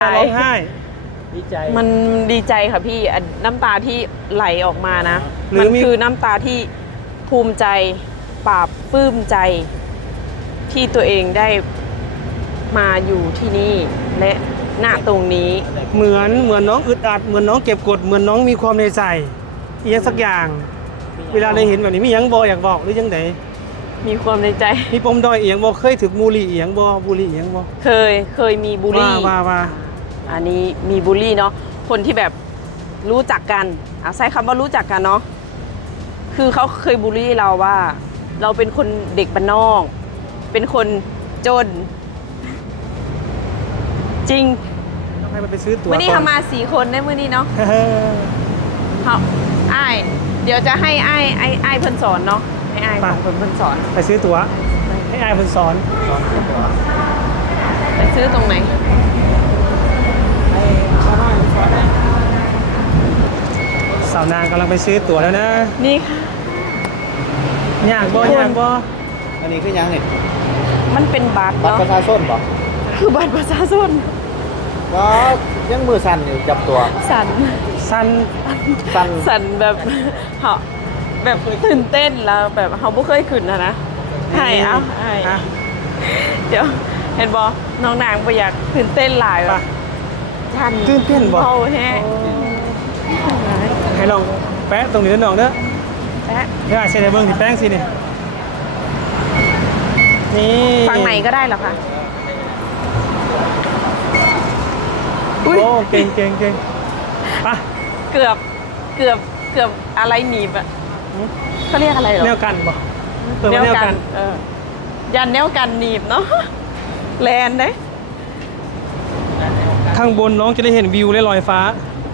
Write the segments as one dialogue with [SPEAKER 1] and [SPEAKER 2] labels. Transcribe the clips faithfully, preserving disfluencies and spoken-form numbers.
[SPEAKER 1] ร้องไห้
[SPEAKER 2] ดีใจ
[SPEAKER 3] มันดีใจค่ะพี่น้ำตาที่ไหลออกมานะมันคือน้ำตาที่ภูมิใจปราบปลื้มใจที่ตัวเองได้มาอยู่ที่นี่และณตรงนี้
[SPEAKER 1] เหมือนเหมือนน้องอึดอัดเหมือนน้องเก็บกดเหมือนน้องมีความในใจอีกสักอย่างเวลาได้เห็นแบบนี้มียังบออยากบอกหรือยังไง
[SPEAKER 3] มีความในใจ
[SPEAKER 1] มีปมดอยเอียงบอเคยถึกบูลลี่เอียงบอบูลลี่เอียงบอ
[SPEAKER 3] เคยเคยมีบูลลี่
[SPEAKER 1] ว่าว่า
[SPEAKER 3] อันนี้มีบูลลี่เนาะคนที่แบบรู้จักกันใช้คำว่ารู้จักกันเนาะคือเขาเคยบูลลี่เราว่าเราเป็นคนเด็กบ้านนอกเป็นคนจนจริง
[SPEAKER 1] ต้องให้มันไปซื้อตั๋ว
[SPEAKER 3] มื่อนี้ทำมาสี่คนได้มื่อนี้เนาะเขาไอ้เดี๋ยวจะให้ไอ้ไอ้ไอ้เพิ่นสอนเนาะให้ไอ้ของเพิ่นเพิ่นสอน
[SPEAKER 1] ไปซื้อตั๋วให้ไอ้เพิ่นสอน
[SPEAKER 3] ไปซื้อตรงไหน
[SPEAKER 1] สาวนางกำลังไปซื้อตั๋วแล้วนะ
[SPEAKER 3] นี่ค่ะ
[SPEAKER 1] ยากบ่ยากบ่
[SPEAKER 2] อันนี้คือยังเนี่ย
[SPEAKER 3] มันเป็นบัตร
[SPEAKER 2] บัตร
[SPEAKER 3] เนาะ
[SPEAKER 2] ประชาชนป่ะ
[SPEAKER 3] คือบัตรประชาชน
[SPEAKER 2] ก็ยังมือสั่นอยู่จับตัว
[SPEAKER 3] สั่น
[SPEAKER 1] สั่น
[SPEAKER 2] สั่น
[SPEAKER 3] สั่นแบบเขาแบบตื่นเต้นแล้วแบบเขาไม่เคยขึ้นนะนะให้เอาให้เดี๋ยวเห็นบอน้องนางไปอยากตื่นเต้นหลายว่ะ
[SPEAKER 1] ท่านตื่นเต้นบ่
[SPEAKER 3] เขาแฮะ
[SPEAKER 1] ให้ลองแปะตรงนี้น้องเด้อ
[SPEAKER 3] แปะ
[SPEAKER 1] เดี๋ยวใส่ในเบิ้งที่แป้งสินี่นี่
[SPEAKER 3] ฝั่งไหนก็ได้เหรอคะ
[SPEAKER 1] โอ้เก่งเก่งเก่งปะ
[SPEAKER 3] เกือบเกือบเกือบอะไรหนีบอะเขาเรียกอะไรเหรอ
[SPEAKER 1] แนวกันบ่
[SPEAKER 3] แนวกันเออยันแนวกันหนีบเนาะแลนได้
[SPEAKER 1] ข้างบนน้องจะได้เห็นวิวและลอยฟ้า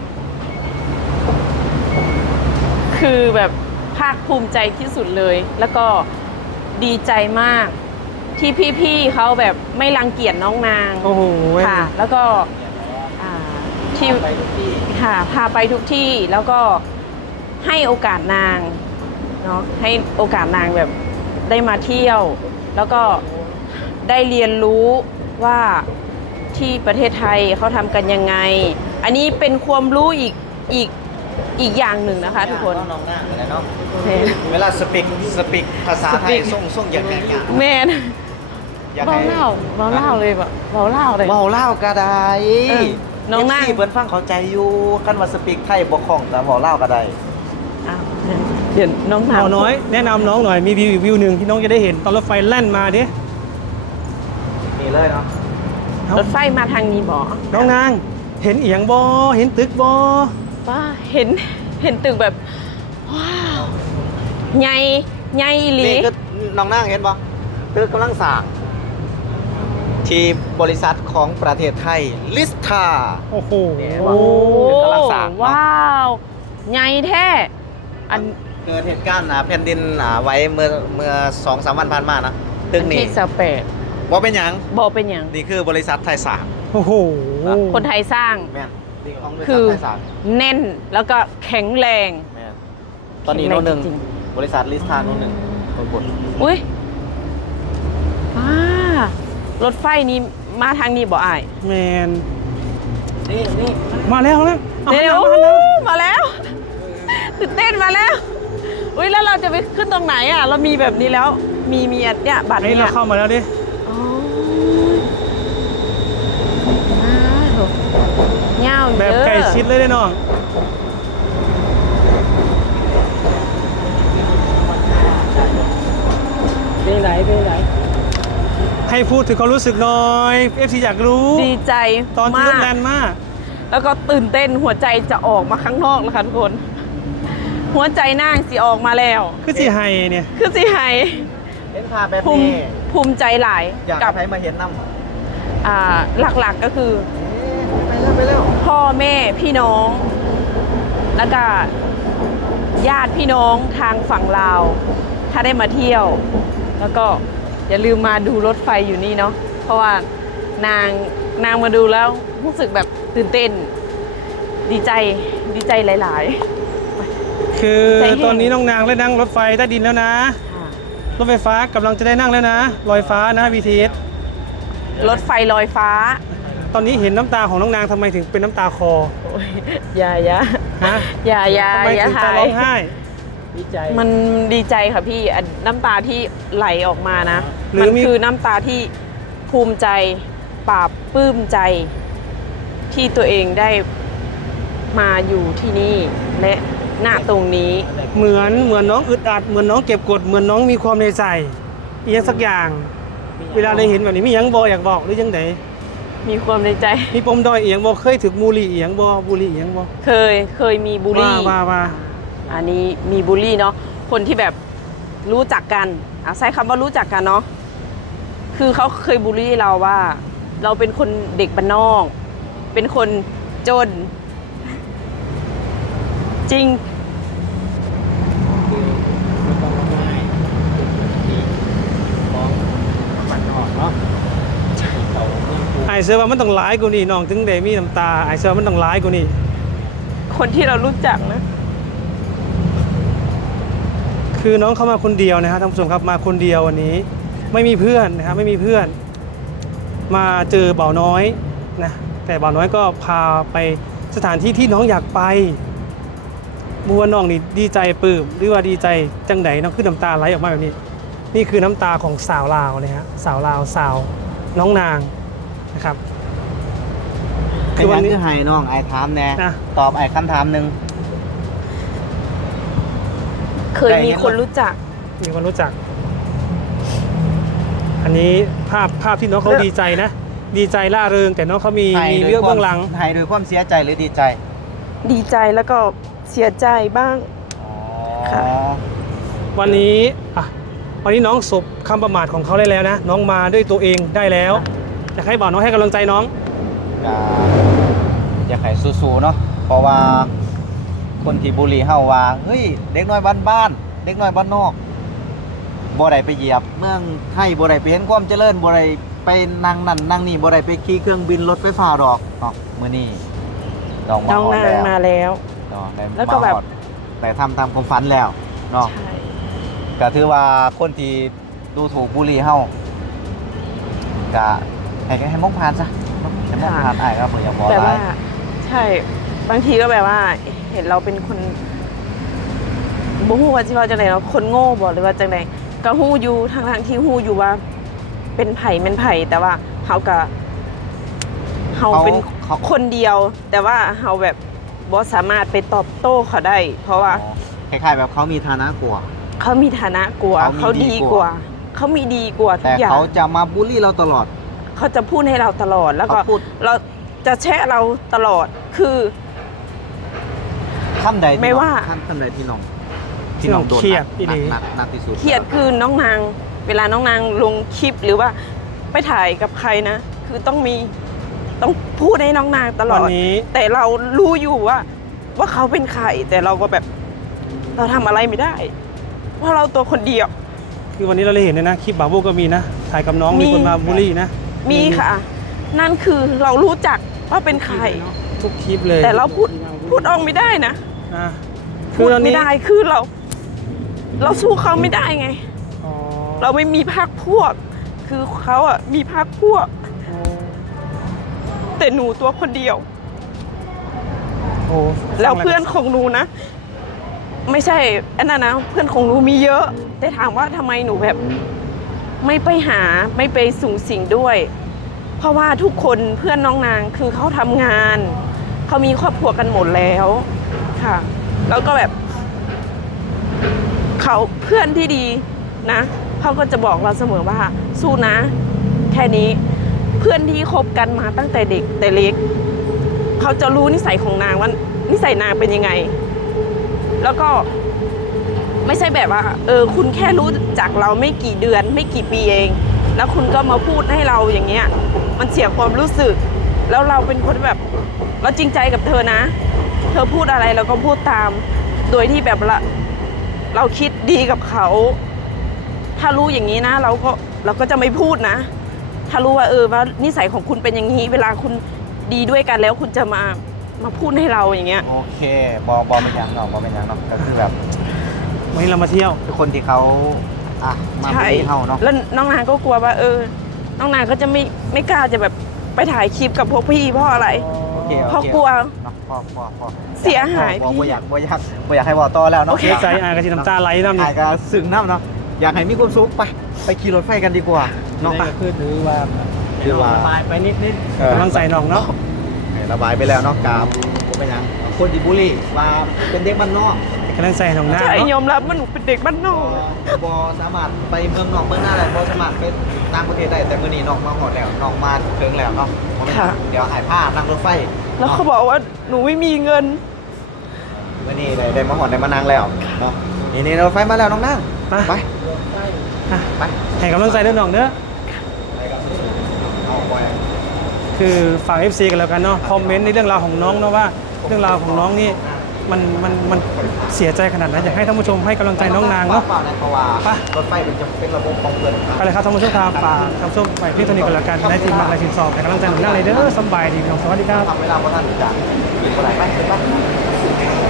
[SPEAKER 3] คือแบบภาคภูมิใจที่สุดเลยแล้วก็ดีใจมากที่พี่ๆเขาแบบไม่รังเกียจน้องนาง
[SPEAKER 1] โอ้โห
[SPEAKER 3] ค่ะแล้วก็ที่ค่ะพาไปทุกที่แล้วก็ให้โอกาสนางเนาะให้โอกาสนางแบบได้มาเที่ยวแล้วก็ได้เรียนรู้ว่าที่ประเทศไทยเขาทำกันยังไงอันนี้เป็นความรู้อีกอีกอีกอย่างหนึ่งนะคะทุกคน
[SPEAKER 2] น้องหน้าอะไรเนาะเวลาสปีกสปีกภาษาไทยส่งส่งอย่างอย่างอย่าง
[SPEAKER 3] แม่เบาเล่าเบาเล่าเลยแบบเบาเล่าเลย
[SPEAKER 2] เบาเล่ากระได
[SPEAKER 3] น้องนั่ง
[SPEAKER 2] เพื่อนฟังเข้าใจอยู่กันว่าสปีกไทยบ่คล่องแต่เบาเล่ากระได
[SPEAKER 3] เดี๋ยวน้องหนาว
[SPEAKER 1] น้อยแนะนำน้องหน่อยมีวิวอีกวิวหนึ่งที่น้องจะได้เห็นตอนรถไฟแล่นมาดิ
[SPEAKER 2] มีเลยเนาะ
[SPEAKER 3] รถไฟมาทางนี้บ่
[SPEAKER 1] น้องนางเห็นเอียงบ่เห็นตึกบ่
[SPEAKER 3] ป้าเห็นเห็นตึกแบบว้าวใหญ่ใหญ่อีหลี
[SPEAKER 2] นี่ก็น้องนางเห็นบ่ตึกกำลังสร้างที่บริษัทของประเทศไทยลิสทา
[SPEAKER 1] โอ้โห
[SPEAKER 2] กำลังสร้าง
[SPEAKER 3] ว้าวใหญ่แท้อัน
[SPEAKER 2] เกิดเหตุการณ์แผ่นดินไว้เมื่อเมื่อสองสามวันผ่านมานะตึกนี้
[SPEAKER 3] ที่สเปน
[SPEAKER 2] บ่เป็นหยัง
[SPEAKER 3] บ่เป็นหยัง
[SPEAKER 2] นี่คือบริษัทไทยสร้าง
[SPEAKER 1] โอ้โห
[SPEAKER 3] คนไทยสร้างคือแน่นแล้วก็แข็งแรง
[SPEAKER 2] ตอนนี้โน่นหนึ่งบริษัทลิสทาโน่นหนึ่งปรากฏ
[SPEAKER 3] อุ้ยว้ารถไฟนี้มาทางนี้บ่อ้าย
[SPEAKER 1] แมน
[SPEAKER 2] นี่นี่
[SPEAKER 1] มาแล้วนะ
[SPEAKER 3] เดี๋ยวมาแล้วตื่นเต้นมาแล้วอุ้ยแล้วเราจะไปขึ้นตรงไหนอ่ะเรามีแบบนี้แล้วมีมีเนี่ยบัตร
[SPEAKER 1] เนี่ยเราเข้ามาแล้วดิ
[SPEAKER 3] เงาเยอะ
[SPEAKER 1] แบบไก่ชิดเลยได้น้อง
[SPEAKER 2] เป็นไหนเป็นไหน
[SPEAKER 1] ให้พูดถึงความรู้สึกหน่อย เอฟ ซี อยากรู้
[SPEAKER 3] ดีใจ
[SPEAKER 1] ตอนที่รถแลนมาก
[SPEAKER 3] แล้วก็ตื่นเต้นหัวใจจะออกมาข้างนอกแล้วค่ะทุกคนหัวใจนางสิออกมาแล้ว
[SPEAKER 1] คือสิไฮเนี่ย
[SPEAKER 3] คือสิไฮ
[SPEAKER 2] เห็นภาพแบบนี้
[SPEAKER 3] ภูมิใจหลาย
[SPEAKER 2] กับใครมาเห็นน้
[SPEAKER 3] ำอ่าหลักๆก็คือ
[SPEAKER 2] ไปเร็วไปเร็ว
[SPEAKER 3] พ่อแม่พี่น้องแล้วก็ญาติพี่น้องทางฝั่งลาวถ้าได้มาเที่ยวแล้วก็อย่าลืมมาดูรถไฟอยู่นี่เนาะเพราะว่านางนางมาดูแล้วรู้สึกแบบตื่นเต้นดีใจดีใจหลาย
[SPEAKER 1] ๆคือตอนนี้น้องนางได้นั่งรถไฟใต้ดินแล้วนะรถไฟฟ้ากำลังจะได้นั่งแล้วนะลอยฟ้านะ บี ที เอส
[SPEAKER 3] รถไฟลอยฟ้า
[SPEAKER 1] ตอนนี้เห็นน้ำตาของน้องนางทำไมถึงเป็นน้ำตาคอ
[SPEAKER 3] โอ้ยอย่าอย่า
[SPEAKER 1] ฮะ
[SPEAKER 3] อย่าอย่า
[SPEAKER 1] ทำไม
[SPEAKER 3] อย่า
[SPEAKER 1] ถึง
[SPEAKER 3] ถ่า
[SPEAKER 1] จะ
[SPEAKER 3] ย
[SPEAKER 1] ร้องไห้
[SPEAKER 4] ดีใจ
[SPEAKER 3] มันดีใจค่ะพี่อันน้ำตาที่ไหลออกมานะ
[SPEAKER 1] หรือ
[SPEAKER 3] มัน
[SPEAKER 1] มี
[SPEAKER 3] คือน้ำตาที่ภูมิใจปราบปลื้มใจ ที่ตัวเองได้มาอยู่ที่นี่และณตรงนี้
[SPEAKER 1] เหมือนเหมือนน้องอึดอัดเหมือนน้องเก็บกดเหมือนน้องมีความในใจอีกอย่างสักอย่าง เวลาได้เห็นแบบนี้มีหยังบออยากบอกหรือยังไง
[SPEAKER 3] มีความในใจ
[SPEAKER 1] มีปมดอยอีกอย่างบอเคยถึกมูลีอีกอย่างบอบูลีอีกอย่างบอ
[SPEAKER 3] เคยเคยมีบูล
[SPEAKER 1] ว่า
[SPEAKER 3] ลี่
[SPEAKER 1] ว่าว่า
[SPEAKER 3] อันนี้มีบูลลี่เนาะคนที่แบบรู้จักกันอ่ะใช้คำว่ารู้จักกันเนาะคือเขาเคยบูลลี่เราว่า เราเป็นคนเด็กบ้านนอก เป็นคนจน จริง
[SPEAKER 4] คือไม่ต้องร้องไห้ที่ของมันออกเนาะเขาเมืองกู
[SPEAKER 1] ไอเสือว่ามันต้องร้ายกว่านี้น้องถึงได้มีน้ำตาไอเสือว่ามันต้องร้ายกว่านี้
[SPEAKER 3] คนที่เรารู้จักนะ
[SPEAKER 1] คือน้องเข้ามาคนเดียวนะครับท่านผู้ชมครับมาคนเดียววันนี้ ไม่มีเพื่อนนะครับไม่มีเพื่อน มาเจอเบาน้อยนะแต่เบาน้อยก็พาไปสถานที่ที่น้องอยากไปบัวาน้องนี่ดีใจปลื้มหรือว่าดีใจจังไหนน้องคือน้ำตาไหลออกมาแบบนี้ นี่คือน้ำตาของสาวลาวเลยฮะสาวลาวสาวน้องนางนะครับ
[SPEAKER 2] ไอ้ยังคือให้น้องไอ้ถามแน่
[SPEAKER 1] นะ
[SPEAKER 2] ตอบไอ้คำถามหนึ่ง
[SPEAKER 3] เคยมีคนรู้จัก
[SPEAKER 1] มีคนรู้จัก อันนี้ภาพภาพที่น้องเขาดีใจนะ ดีใจล่าเริงแต่น้องเขามี
[SPEAKER 2] ให้
[SPEAKER 1] มี
[SPEAKER 2] โดย
[SPEAKER 1] เรื่อง
[SPEAKER 2] ควา
[SPEAKER 1] เบื้
[SPEAKER 2] ม
[SPEAKER 1] องหลัง
[SPEAKER 2] ให้โดยความเสียใจหรือดีใจ
[SPEAKER 3] ดีใจแล้วก็เสียใจบ้าง ค่ะ
[SPEAKER 1] วันนี้อ่ะวันนี้น้องสบคำประมาทของเขาได้แล้วนะ น้องมาด้วยตัวเองได้แล้วอยากให้บอกน้องให้กำลังใจน้อง
[SPEAKER 2] ก็อยากให้สู้ๆเนาะเพราะว่าคนที่บุรีเฮาว่าเฮ้ยเด็กน้อยบ้านๆเด็กน้อยบ้านนอกบ่ได้ไปเหยียบเมืองไทยบ่ได้ไปเห็นความเจริญบ่ได้ไปนั่งนั่นนั่งนี่บ่ได้ไปขี่เครื่องบินรถไฟฟ้าดอกเนาะมื้อนี้น้องมา
[SPEAKER 3] น้อง
[SPEAKER 2] ฮอด
[SPEAKER 3] นาง
[SPEAKER 2] แล้ว
[SPEAKER 3] มาแล้ว
[SPEAKER 2] เนาะได้
[SPEAKER 3] แล้วก็แบบ
[SPEAKER 2] มาฮอดได้ทำตามความฝันแล้วเนาะ
[SPEAKER 3] ใช่
[SPEAKER 2] ก็ถือว่าคนที่ดูถูกบุรีเฮาก็ให้ให้มองผ่านซะให้มองผ่านอ้ายครับผมอยากบอก
[SPEAKER 3] แบบ
[SPEAKER 2] หลา
[SPEAKER 3] ว่าย ใช่บางทีก็แบบว่า เห็นเราเป็นคนบ่ฮู้ว่าสิว่าจังไดเนาะคนโง่บ่หรือว่าจังไดก็ฮู้อยู่ทางทางๆที่ฮู้อยู่ว่า เป็นไผเป็นไผแต่ว่าเฮาก็เฮาเป็น
[SPEAKER 2] เขา
[SPEAKER 3] คนเดียว แต่ว่าเฮาแบบบ่สามารถไปตอบโต้เขาได้ เพราะว่า
[SPEAKER 2] คล้ายๆแบบเขามีฐานะกว่า
[SPEAKER 3] เขามีฐานะกว่า
[SPEAKER 2] เขา
[SPEAKER 3] เขา
[SPEAKER 2] มีดี
[SPEAKER 3] ดี
[SPEAKER 2] ก
[SPEAKER 3] ก
[SPEAKER 2] ว่า
[SPEAKER 3] ว่า เขามีดีกว่าทุ
[SPEAKER 2] แต่
[SPEAKER 3] กอย่าง
[SPEAKER 2] เขาจะมาบูลลี่เราตลอด
[SPEAKER 3] เขาจะพูดให้เราตลอดแล้วก็
[SPEAKER 2] เขาพูด
[SPEAKER 3] เราจะแชะเราตลอดคือ
[SPEAKER 2] ท่านใดที่
[SPEAKER 3] ไม่ว่า
[SPEAKER 2] ท่านท่านใดที่น้อง
[SPEAKER 1] ที่น้อง
[SPEAKER 2] โดน
[SPEAKER 1] เครียด
[SPEAKER 2] หนัก
[SPEAKER 1] อีหลี
[SPEAKER 2] หนักหนักที่สุด
[SPEAKER 3] เครียดคือน้องนาง เวลาน้องนางลงคลิปหรือว่าไปถ่ายกับใครนะ คือต้องมีต้องพูดให้น้องนางตลอ
[SPEAKER 1] วั
[SPEAKER 3] ด
[SPEAKER 1] นนี้
[SPEAKER 3] แต่เรารู้อยู่ว่า ว่าเขาเป็นใครแต่เราก็แบบ เราทำอะไรไม่ได้ เพราะเราตัวคนเดียว
[SPEAKER 1] คือวันนี้เราเลยเห็นเลยนะคลิปบาโบก็มีนะถ่ายกับน้อง
[SPEAKER 3] มี
[SPEAKER 1] มีคนมาบูลลี่นะ
[SPEAKER 3] มีค่ะ นั่นคือเรารู้จักว่าเป็นใคร
[SPEAKER 1] ทุกคลิปเลย
[SPEAKER 3] แต่เราพูดพูดออกไม่ได้นะ
[SPEAKER 1] นะ
[SPEAKER 3] พูด
[SPEAKER 1] ตอน
[SPEAKER 3] ไม่
[SPEAKER 1] นี้
[SPEAKER 3] ได้คือเรา เราสู้เขาไม่ได้ไง
[SPEAKER 1] อ๋อ
[SPEAKER 3] เราไม่มีพักพวก คือเขาอ่ะมีพักพวก แต่หนูตัวคนเดียว
[SPEAKER 1] โอ้
[SPEAKER 3] แล้วเพื่อนของหนูนะ ไม่ใช่อันนั้นนะเพื่อนของหนูมีเยอะ แต่ถามว่าทำไมหนูแบบ ไม่ไปหาไม่ไปสูงสิงด้วย เพราะว่าทุกคนเพื่อนน้องนางคือเขาทำงาน เขามีครอบครัวกันหมดแล้วค่ะ แล้วก็แบบ เขาเพื่อนที่ดีนะเขาก็จะบอกเราเสมอว่าสู้นะ แค่นี้เพื่อนที่คบกันมาตั้งแต่เด็กแต่เล็ก เขาจะรู้นิสัยของนางว่านิสัยนางเป็นยังไง แล้วก็ไม่ใช่แบบว่า เออ คุณแค่รู้จักเราไม่กี่เดือน ไม่กี่ปีเอง แล้วคุณก็มาพูดให้เราอย่างเงี้ย มันเสียความรู้สึก แล้วเราเป็นคนแบบ เราจริงใจกับเธอนะ เธอพูดอะไรเราก็พูดตาม โดยที่แบบละเราคิดดีกับเขา ถ้ารู้อย่างนี้นะ เราก็เราก็จะไม่พูดนะ ถ้ารู้ว่าเออว่านิสัยของคุณเป็นอย่างนี้ เวลาคุณดีด้วยกันแล้วคุณจะมามาพูดให้เราอย่างเงี้ย
[SPEAKER 2] โอเคบอบอเป็นอย่างเนาะบอเป็นอย่างเนาะก็คือแบบ
[SPEAKER 1] วันนี้เรามาเที่ยว
[SPEAKER 2] เป็นคนที่เขาอ่ะมาบูลลี่เฮาเนาะ
[SPEAKER 3] แล้วน้องนางก็กลัวว่า เออ น้องนางก็จะไม่ไม่กล้าจะแบบไปถ่ายคลิปกับพวกพี่เพราะอะไร
[SPEAKER 2] โอเค
[SPEAKER 3] เพ
[SPEAKER 2] โอ
[SPEAKER 3] ราะ
[SPEAKER 2] เค
[SPEAKER 3] กลัว
[SPEAKER 2] เนาะพอพอพอ
[SPEAKER 3] เสียหาย
[SPEAKER 2] พอ
[SPEAKER 3] พี่
[SPEAKER 2] บ่อยากบ่อยากบ่อยากให้บอกต่อแล้วเนาะ
[SPEAKER 3] โอเค
[SPEAKER 1] เสียใจอายกระชิน้ำตาไหลน้ำนี่
[SPEAKER 2] อายก็ซึ้งน้ำเนาะอยากให้มีความสุขไปไปขี่รถไฟกันดีกว่า
[SPEAKER 4] เนาะ
[SPEAKER 2] เนาะ
[SPEAKER 4] คือถือว่า
[SPEAKER 2] ถือว่า
[SPEAKER 4] ระบายไปนิดนิด
[SPEAKER 2] เออก
[SPEAKER 1] ำลังใส่น้องเนาะ
[SPEAKER 2] ให้ระบายไปแล้วเนาะกราบผมเป็นหยังคนที่บุรีว่าเป็นเด็กบ้านนอก
[SPEAKER 1] กำลังใส่น้องหน้า
[SPEAKER 3] ใช่ย
[SPEAKER 1] เนาะ
[SPEAKER 3] อมรับว่าหนูเป็นเด็กบ้านนอก
[SPEAKER 2] บอสามารถไปเมืองนอกเมืองหน้าอะไรบอสามารถไปต่างประเทศได้แต่มื่อนี้น้องมาหอดแล้วน้องมาถึงแล้วเนาะ
[SPEAKER 3] ค่ะ
[SPEAKER 2] เดี๋ยวหายผ้านั่งรถไฟ
[SPEAKER 3] แล้วเขาบอกว่าหนูไม่มีเงิน
[SPEAKER 2] มื่อนี้ได้ได้มาหอดได้มานั่งแล้วเนาะนี่นี่รถไฟมาแล้วน้องนั่ง
[SPEAKER 1] มา
[SPEAKER 2] ไป
[SPEAKER 1] อ่ะ
[SPEAKER 2] ไป
[SPEAKER 1] ให้กำลังใจเด้อน้องเด้อ
[SPEAKER 2] ไปกับเอาไป
[SPEAKER 1] คือฝาก เอฟ ซี กันแล้วกันเนาะคอมเมนต์ในเรื่องราวของน้องเนาะว่าเรื่องราวของน้องนี่มันมันมันเสียใจขนาดไหนอยากให้ท่านผู้ชมให้กำลังใจน้องนางเนาะ
[SPEAKER 2] เปล่าในเพราะว่า
[SPEAKER 1] ไป
[SPEAKER 2] รถไฟเป็นจะเป็นระบบของเงินครับ
[SPEAKER 1] ไปเลยครับท่านผู้ชมครับฝากท่านผู้ชมไปที่ตัวนี้กันแล้วกันได้ทีมมากในทีมสอบให้กำลังใจหนุ่มนั่งเลยเด้อสบายดีน้องสวัสดีครับ
[SPEAKER 2] ทำเวลาเพราะท่านจะมีคนไหนไปไปไป